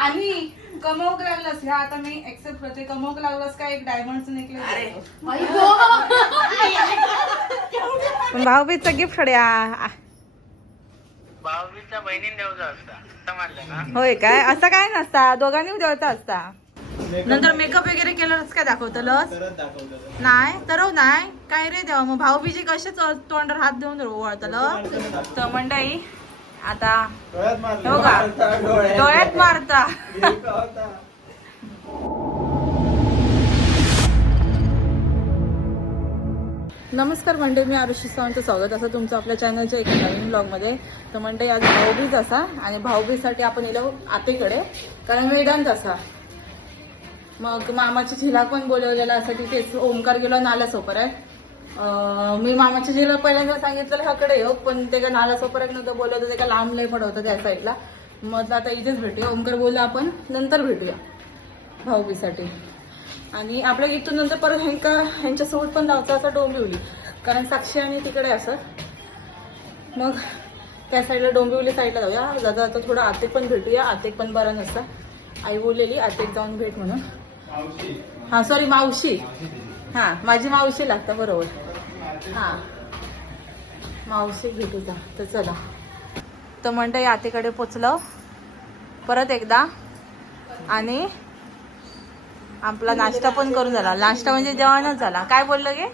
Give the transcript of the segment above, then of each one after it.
आणि कमवक लागलास ह्या आता मी एक्सेप्ट करते. कमवक लागलास का एक डायमंडचं नेकलेस भाऊबीजचा गिफ्ट द्या भाऊबीजच्या बहिणीने देऊचा असता. होय काय? असं काय नसता. दोघांनी द्यायचा असता. नंतर मेकअप वगैरे केलं काय दाखवतं लस? नाही? तर नाही? काय रे देवा मग भाऊबीजी कसेच तोंडावर हात देऊन ओवाळतं तर मंडळी आता डोळ्यात मारलं. हो का? मारता, डोळ्यात. मारता. नमस्कार मंडळी मी आरुषी सावंत स्वागत असं तुमचं आपल्या चॅनलच्या एका नवीन ब्लॉगमध्ये तर मंडळी आज भाऊबीज असा आणि भाऊबीजसाठी आपण येलो आतेकडे कारण वेदांत असा मग मामाची झिला पण बोलवलेला असा तेच ओमकार गेलो नाला सोपर आहे मी मामाची झिला पहिल्यांदा सांगितलं ह्याकडे येऊ पण ते का नाला सोपर आहे नव्हतं बोलवतं ते का लांब लय पडवतं त्या साईडला. मग आता इथेच भेटूया ओमकार बोलला आपण नंतर भेटूया भाऊबीसाठी. आणि आपल्या इथून नंतर परत ह्यांका ह्यांच्यासोबत पण जायचं असं डोंबिवली कारण साक्षी आणि तिकडे असं. मग त्या साईडला डोंबिवली साईडला जाऊया. जाता आता थोडं आतेक पण भेटूया आतेक पण बरं नसतं. आई बोललेली आतेक जाऊन भेट म्हणून. हां सॉरी मावशी. हां माझी मावशी लागतं बरोबर. हां. मावशी भेटू जा तर चला. तर म्हणतं आतेकडे पोचलं. परत एकदा. आणि आपला नाश्ता पण करून झाला. नाश्ता म्हणजे जेवणच झाला. काय बोललं गे?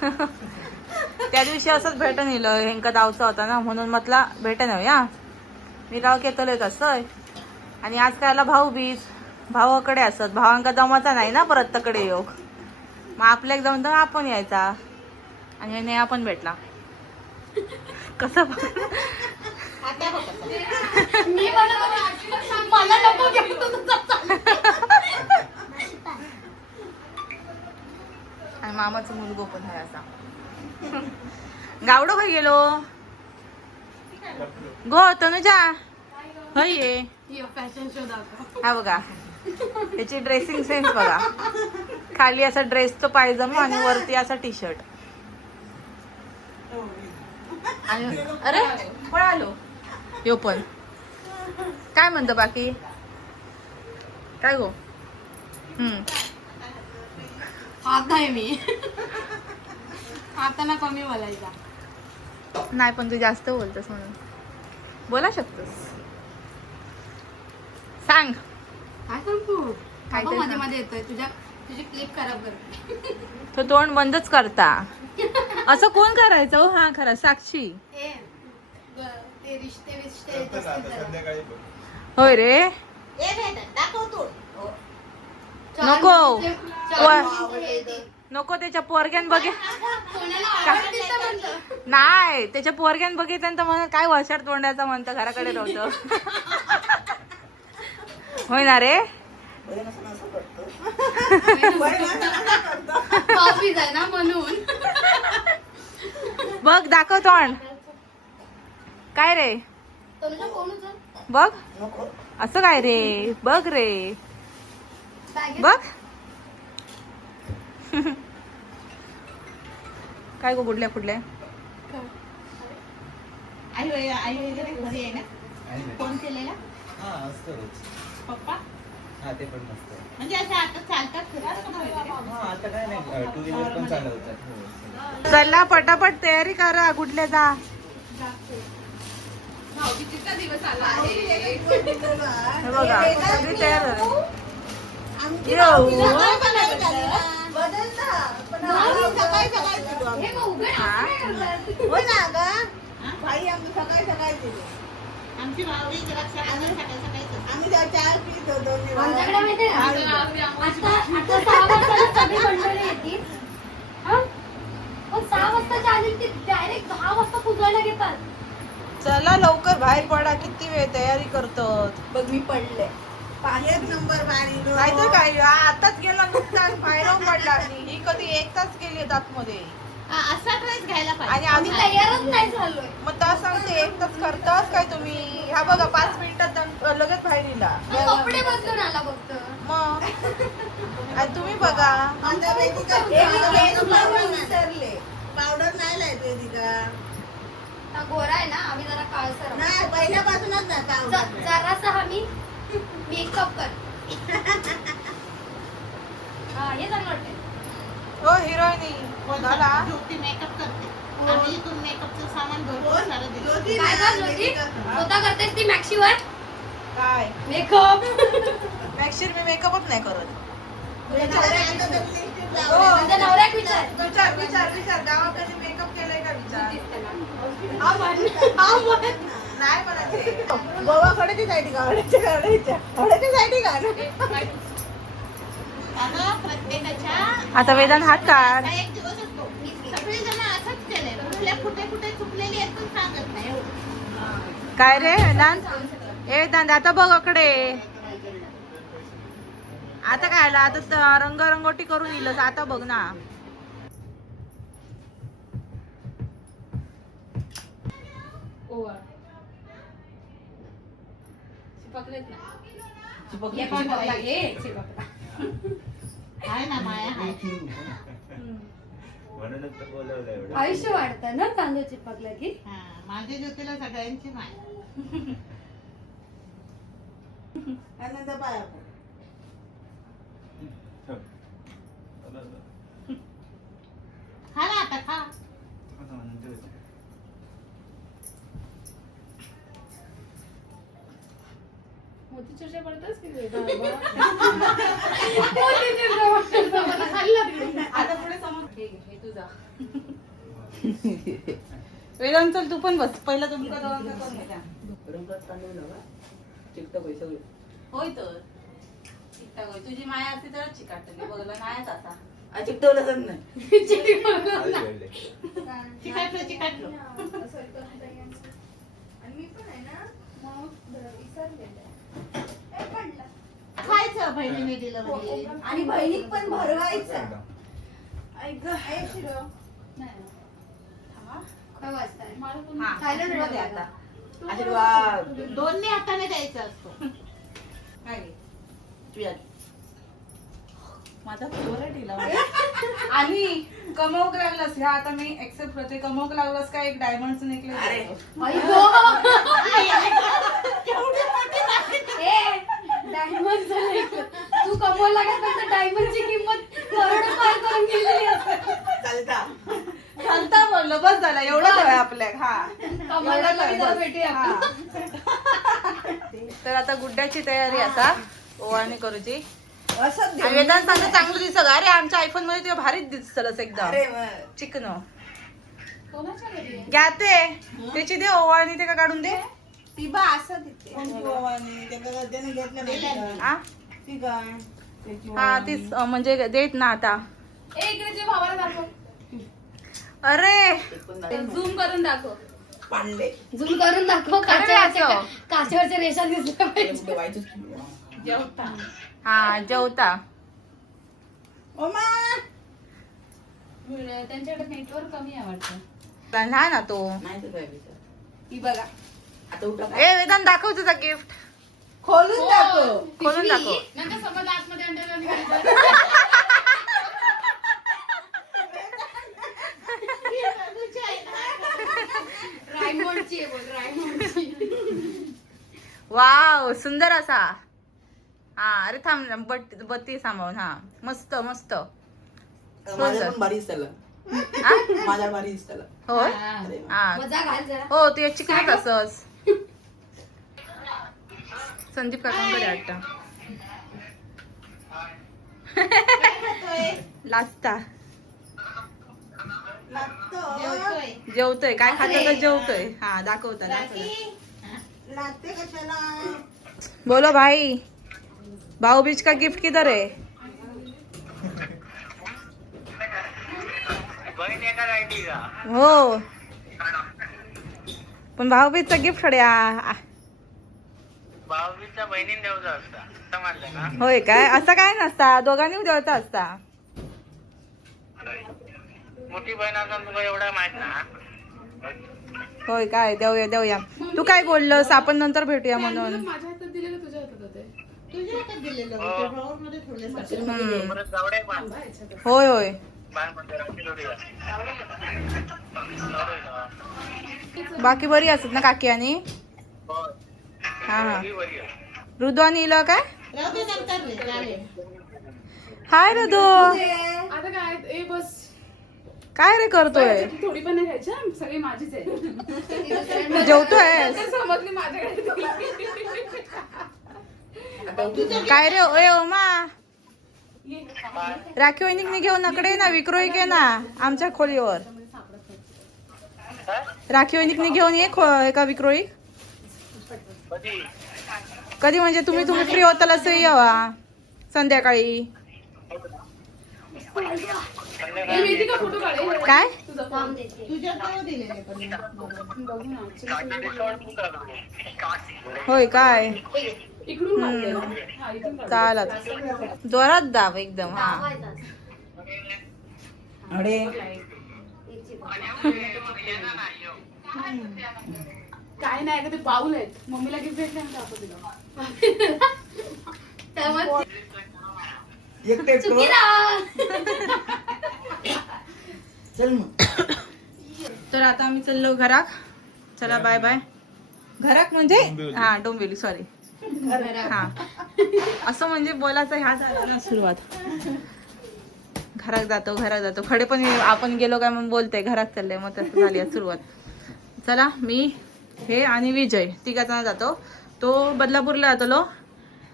त्या दिवशी असंच भेटून येलं हेंका दावचा होता ना म्हणून म्हटला भेटन या मी राव केतलं असं. आणि आज काय आला भाऊ बीज भावाकडे असत. भावांका जमाचा नाही ना परत तकडे योग. मग आपल्या जमून तर आपण यायचा. आणि नेहा पण भेटला. कसं. आणि मामाचा मुलगो पण आहे असा. गावडो खाई गेलो. गो तनुजा. हय ये. यो, फॅशन शो दाखव. हा बघा. त्याची ड्रेसिंग सेन्स बघा. खाली असा ड्रेसचं पायजमा आणि वरती असा टी शर्ट आणि अरे पळालो. यो पण. काय म्हणतो बाकी? काय गो? हम्म. आता आहे मी. आता ना कमी बोलायचा. नाही पण तू जास्त बोलतोस म्हणून. बोला शकतोस. सांग. काय सांगू? काय मध्ये. मध्ये येतोय. तुझ्या तुझी क्लिप खराब कर. तो तोंड बंदच करता. असं कोण करायचं? हो हा खरा. साक्षी. ए ग- ते रिश्ते विश्ते येत. होय रे. चार नको. चार वा. नको त्याच्या पोरग्यान बघे. म्हणतं. नाही त्याच्या पोरग्यान बघितल्यानंतर म्हणत काय वर्षात तोंडाचा म्हणतं? घराकडे राहतं होय ना रे? भाऊबीज आहे ना म्हणून. बघ दाखव तोंड. काय रे. बघ. असं काय रे? बघ रे. बघ. काय गो कुठल्या कुठल्या आई आई? फोन केलेला? हा. पप्पा? हा, ते पण मस्त. म्हणजे असं आता चालतात फिरतात का वगैरे? हा, आता काय नाही टू व्हीलर पण चालवतात. हो. चला पटापट तयारी करा कुठल्या जा. भाऊबीजेचा दिवस आला आहे? हे बघा सगळी तयार झाली. येऊ. नाही, सकाळी सकाळी फिरू. हे मग उघड हा? असं नाही करत. आमची भावडी रक्षाबंधन सकाळी सकाळीच आमच्याकडे माहितीये का? आता आता सहा वाजता सगळी मंडळी येतील. हा? पण सहा वाजताच्या आधी ते डायरेक्ट दहा वाजता पुजायला घेतात. चला लवकर बाहेर पडा किती वेळ तयारी करतो बघ मी पडले. नंबर नाहीतर काय आताच गेला नुकताच बाहेर पडला ही कधी एक तास गेली आतमध्ये. असा ड्रेस घ्यायला पाहिजे. आणि आम्ही आम्ही तयारच नाही झालोय. मग तास सांगते एक तास करताच काय तुम्ही. ह्या बघा पाच मिनिटात दं- लगेच बाहेर येला मग कपडे बदलून आला फक्त. मग. आणि तुम्ही बघा. माझ्या वेदिका विसरले. पावडर नाही लायत वेदिका हा गोरा आहे ना आम्ही जरा काळसर आहोत. नाही पहिल्यापासूनच ना मेकअप कर. हा हे चांगलं वाटतंय. हो हिरोईनी. झाला. ज्योती मेकअप करते. आम्ही इथून मेकअपचं सामान भरपूर सारं दिलं ज्योती. काय कर ज्योती. स्वतः करतेस ती मॅक्सीवर? काय? मेकअप मॅक्शिर मी मेकअपच नाही करत. हो. विचार. विचार विचार गावाकडे मेकअप केलाय का नाही गोवाकडे ती. साईड साईड का आता वेदांत हात काढ एक दिवस असतो. सगळे जण असंच केलंय. कुठल्या कुठे कुठे चुकलेली आहेत पण सांगत नाही. एवढं. काय रे वेदांत ए वेदांत आता बघ अकडे. आता काय आला? आता त- रंगरंगोटी करून येईल आता बघ ना. आहे ना. माया आहे म्हणूनच तर बोलवलं एवढं. आयुष्य वाढतं ना तांदूळ चिपकलं की? हा, माझ्या ज्योतीला सगळ्यांची माया. आनंद पाय ना आता खा आता पुढे समोर तुझा वेदांत चल तू पण बस. पहिला तुमका दोघांचा करून घ्या. होय तर. चिकटाक होय. तुझी माया असती तरच चिकाटली बघलं नाहीच असा चिकाटलं चिकाटलं खायचं बहिणीने दिलं म्हणजे. आणि बहिणीक पण भरवायचं. काय वाजताय. हा, Silent मध्ये आता. दोन्ही हाताने द्यायचं असतो. काय घे? माझा फेवरेट हिला आणि कमवक लागलास ह्या आता मी एक्सेप्ट करते कमवक लागलास का? एक डायमंड डायमंड तू कमवला का फक्त डायमंडची किंमत करोड पार करून गेलेली असते. चालता. बोललो बस झाला. एवढं आहे आपल्या. हा. कमवला तरी. भेटूया. हा. तर आता गुड्ड्याची तयारी आता. ओवाळणी करूची. आणि वेदांत सांगतो चांगलं दिसत. अरे आमच्या आयफोनमध्ये तुला भारीच दिसतलच एकदम. चिकन घ्या ते. त्याची दे ओवाळणी ते का काढून दे. आ? हा तीच अं, म्हणजे देत ना आता. अरे! झूम करून दाखव. झूम करून दाखव असं. काचेवरच्या रेषा दिसल्या पाहिजे. हा जेवता. त्यांच्याकडे नेटवर्क कमी आहे वाटतं. लहान ना तो. ही बघा. ए वेदांत दाखव तुझा गिफ्ट खोलून टाकू खोलून दाखव नंतर समज आतमध्ये अंडर रायमोडची आहे बोल रायमोडची. वाव सुंदर असा. हा अरे थांब बट बत्ती सांभाळून हा. मस्त मस्त. माझ्या पण भारी दिसताला हा? माझ्या भारी दिसताला होय? हा. मजा घाल जरा. हो ते चिकनच असस. संदीप काकांकडे वाटतं. लाजता. जेवतोय जेवतोय. काय खातो तर जेवतोय. हा दाखवता दाखवता बोलो भाई. भाऊ बीज का गिफ्ट किधर है? हो। पण भाऊ बीजचा गिफ्ट ना होय काय? असं काय नसता. दोघांनी द्यायचा असता. मोठी बहीण एवढा माहीत ना? होय काय? देऊया देऊया. तू काय बोललंस? आपण नंतर भेटूया म्हणून. तुझ्या हातात दिलेलं होतं. ड्रॉवर मध्ये ठेवलं हम्म. परत जावडे बाण होय होय. बाकी बरी असत ना काकी आणि? होय. हा हा. ती बरी आहे. ऋदू आणि इला काय? राहू दे नंतर रे चालेल हाय आता काय ए बस. काय रे करतोय? थोडी पण नाही हं, सगळी माझीच आहे. जेवतोय तर समजली माझ्याकडे काय रे ओय ओमा? राखी वहिनी घेऊन नकडे ना विक्रोई घे ना आमच्या खोलीवर. राखी वहिनी घेऊन ये खो एका विक्रोई कधी म्हणजे तुम्ही तुम्ही फ्री होताल असं येवा संध्याकाळी. काय? होय काय? चालत. जोरात दाब एकदम हा. बघ. काय नाही का ते पाऊल आहेत. मम्मीला गिफ्ट भेटले ना तर आता आम्ही चाललो घराक. चला बाय बाय घराक म्हणजे? हा डोंबिवली सॉरी हा. असं म्हणजे बोलायचं ह्या झाला ना सुरुवात. घरात जातो घरात जातो. खडे पण आपण गेलो काय मग बोलते घरात चाललंय. मग तसं झाली आहे सुरुवात. चला मी हे आणि विजय तिघाजना जातो. तो बदलापूरला जातलो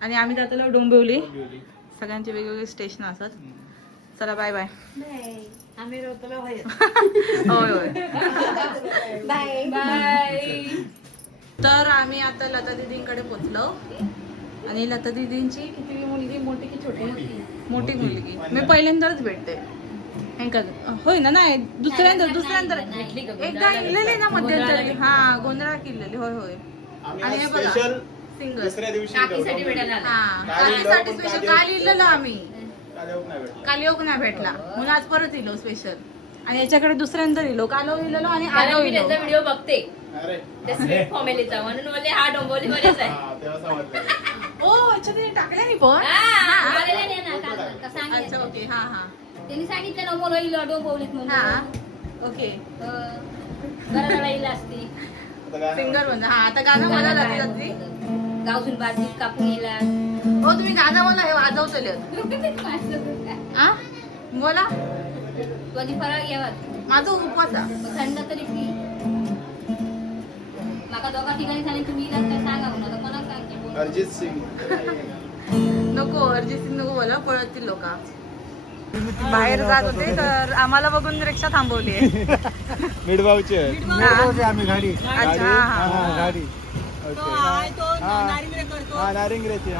आणि आम्ही जातलो डोंबिवली. सगळ्यांची वेगवेगळी स्टेशन असत. चला बाय बाय. होय होय. बाय बाय तर आम्ही आता लता दिदींकडे पोचलो. आणि लता दिदींची किती मुलगी? मोठी की छोटी? मोठी. मुलगी. मी पहिल्यांदाच भेटते. हे होय ना नाही दुसऱ्यांदा दुसऱ्यांदा एकदा इलेली ना मध्यंतरी. हा गोंधळा किल्लेली. होय होय. आणि हे बघा सिंगल दुसऱ्या दिवशी हा कालीसाठी स्पेशल काल इलेलो आम्ही. काल योग नाही भेटला. म्हणून आज परत इलो स्पेशल आणि याच्याकडे दुसऱ्यांदा इलो कालो इलेलो आणि आलो मी त्याचा व्हिडिओ बघते. अरे. त्या स्वीट फॉमिलीचा म्हणून मला हा आहे. ओ अच्छा तिने टाकल्या नाही पण? हा, आलेला नाही ना काल. का? अच्छा सांगितलं. ओके हा हा. त्यांनी सांगितलं ना बोलवली लडो बोललीत म्हणून. हा ओके. घराला असती? सिंगर म्हणजे हा आता गाणं मला लागली जाते. गावसून बाजी कापून येला हो तुम्ही गाणं बोला हे वाजवतले हा बोला. कधी फरक यावं माझा उपवास हा. थंड तरी पी. माका दोघा ठिकाणी सांगितलं तुम्ही सांगा म्हणून. आता कोणाक सांगते. अरिजित सिंग. नको अरिजित सिंग नको बोला पळतील लोक. बाहेर जात होते तर आम्हाला बघून रिक्षा थांबवली मिडबावचे आम्ही गाडी. अच्छा हा, हा हा गाडी. नारिंगरेचे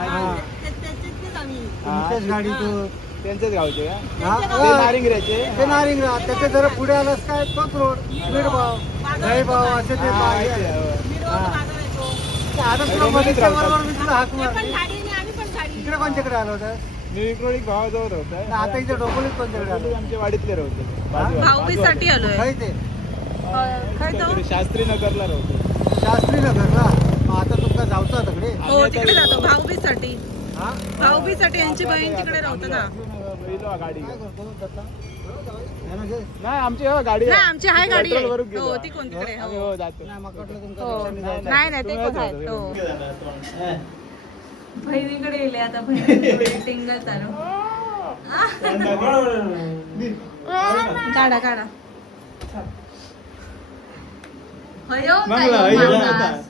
तुमच्याच गाडी तो. त्यांच्याच गावचे का? हा, ते नारिंगरेचे ते नारिंग त्याच्या जरा पुढे आलास काय? तोच रोड. मीरभाव जयभाव असे ते हा, हो. हा. आता तुला डोंबिवलीत बघितल्या राहतात. बरोबर मी तुला हाक मारली. इकडे कोणच्याकडे आलो होता? मी विक्रोळी भावाजवळ होत. आता इथे डोंबोलीत कोणच्याकडे आलो? आमच्या वाडीतले राहते. भाऊबीजसाठी आलोय. काय ते. काय तो? शास्त्री नगरला राहतो. शास्त्री नगरला मग आता तुमका जाऊचा तिकडे? हो तिकडे जातो. भाऊबीजसाठी हा? भाऊबीजसाठी यांची बहीण तिकडे राहतो ना. गाडी? नाही नाही आमची हो गाडी नाही आमची आहे गाडी आहे. पेट्रोलवरून गेलो. हो ती कोण तिकडे आम्ही हो हो जातो नाही, हो. नाही नाही ते कोण हो तुम्ही बहिणीकडे गेले आता बहिणीकडे टिंगल चालू काढा काढा हयो काय हयो मारतास?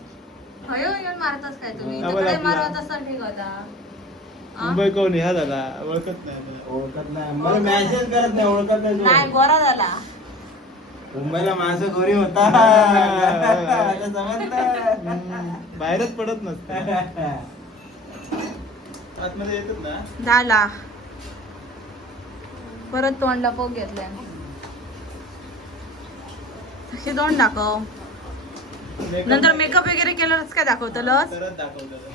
हयो येऊन मारतास काय तुम्ही तिकडे. मारत असाल ठीक होता? मुंबई कोण ह्या झाला ओळखत नाही. ओळखत मला मॅसेज करत नाही ओळखत नाही नाही तू. गोरा झाला मुंबईला माणसं गोरी होता. आता समजलं. हम्म, बाहेरच पडत नसत. आतमध्ये येतात ना? झाला परत तोंडला पोग घेतलाय. अशी तोंड दाखव. नंतर मेकअप वगैरे केलंच काय दाखवतं लस?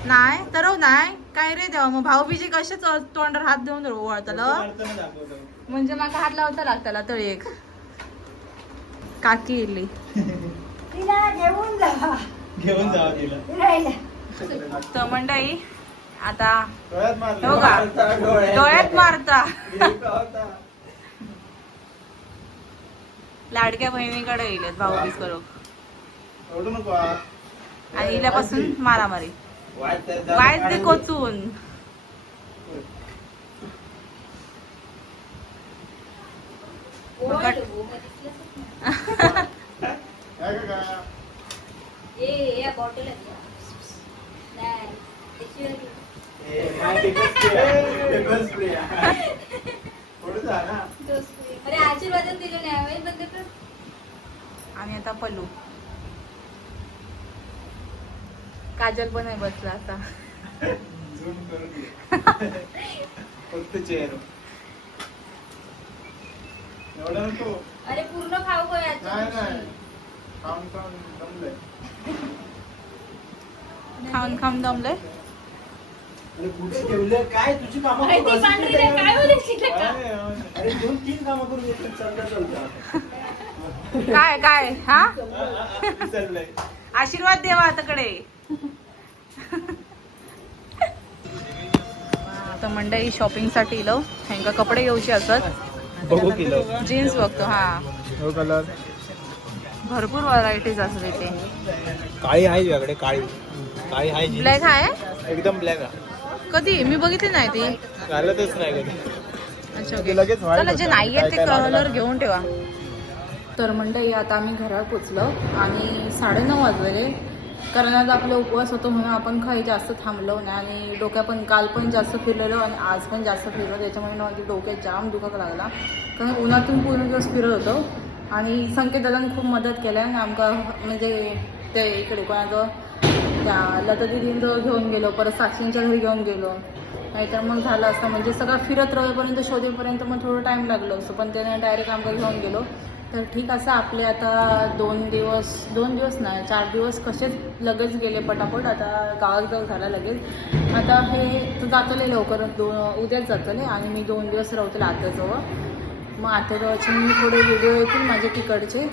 नाही तर नाही. काय रे देवा मग भाऊबीजी कसेच तोंडावर हात देऊन ओवाळतलं म्हणजे माका हात लावता लागतला तळी एक. काकी इली तिला घेऊन जा. घेऊन जावा तिला. राहिला तर मंडई आता हो का? डोळ्यात. मारता. लाडक्या बहिणीकडे येईल भाऊबीज करू ओढू नको. आणि इल्यापासून मारामारी. वायच दे कोचून. आम्ही आता पल्लू काजल पण आहे बसला आता. फक्त एवढं नको. अरे पूर्ण खाऊ गो खाऊन खाऊन खाऊन खाऊन दमलंय. अरे कुठे ठेवलं काय? तुझी कामं पांढरी नाही, काय बोलायची ते का? अरे, अरे दोन तीन कामं करून येतात चालता चालता काय काय? हा? चाललंय आशीर्वाद देवा आताकडे. आता मंडळी शॉपिंगसाठी इलो. ह्यांका कपडे घेऊचे असत. बघू किलो. जीन्स बघतो हा. हो कलर. भरपूर व्हरायटीज असत इथे. काळी आहे तुझ्याकडे काळी. काळी आहे जी ब्लॅक आहे? एकदम ब्लॅक आहे. कधी? मी बघितली नाही ती. घालतच नाही कधी. अच्छा चला जे. नाही आहेत ते कलर? घेऊन ठेवा. तर मंडळी आता आम्ही घरात पोचलो. आणि साडेनऊ वाजले कारण आज आपला उपवास होतो म्हणून आपण काही जास्त थांबलो नाही आणि डोक्या पण काल पण जास्त फिरलेलो आणि आज पण जास्त फिरलो. त्याच्यामुळे माझ्या डोक्यात जाम दुखत लागला. कारण उन्हातून पूर्ण दिवस फिरत होतो आणि संकेत दादांनी खूप मदत केल्या आणि आमका म्हणजे ते इकडे कोणाचं त्या लता दिदींजवळ घेऊन गेलो परत साक्षींच्या घरी घेऊन गेलो. नाहीतर मग झालं असतं म्हणजे सगळं फिरत रवेपर्यंत शोधेपर्यंत मग थोडं टाईम लागलो. असतो पण त्याने डायरेक्ट आमका घेऊन गेलो. तर ठीक असं आपले आता दोन दिवस दोन दिवस नाही चार दिवस कसेच लगेच गेले पटापट. आता गावात गाव झाला लगेच. आता हे तर जातले लवकर. दोन उद्याच जातले आणि मी दोन दिवस राहतले आत्याजवळ मग आत्याजवळचे मी थोडे व्हिडिओ येतील माझे तिकडचे.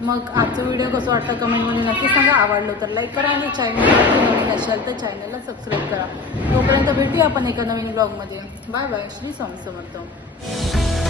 मग आजचं व्हिडिओ कसं वाटतं कमेंटमध्ये नक्की सांगा. आवडलं तर लाईक करा आणि चॅनलवरती नवीन असाल तर चॅनलला सबस्क्राईब करा. तोपर्यंत भेटूया आपण एका नवीन ब्लॉगमध्ये बाय बाय श्री स्वामी समर्थ.